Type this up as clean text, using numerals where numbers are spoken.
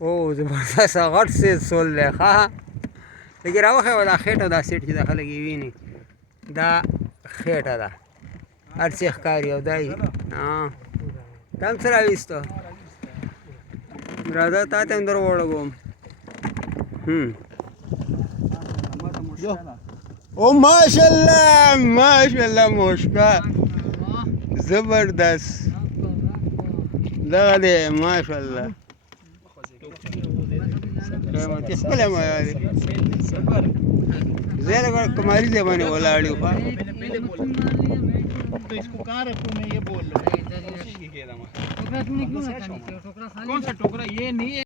او زبردست غټ سیز سول دی ښه لږې راوښیوه دا خېټه دا سیټ چې دا خلک یې ویني دا خېټه ده هر څه ښکاري او دا یې تا هم څه راویسته راځه تا ته هم در وړګوم او ماشاءالله ماشاءالله موشکا زبردست دغه دی ماشاءالله قیمتي ښکلی مایا دی زه لږ کماري ځای باندې ولاړ یو तो इसको कहाँ रखूँ मैं ये बोल रहा हूँ कौन सा टोकरा ये नहीं है।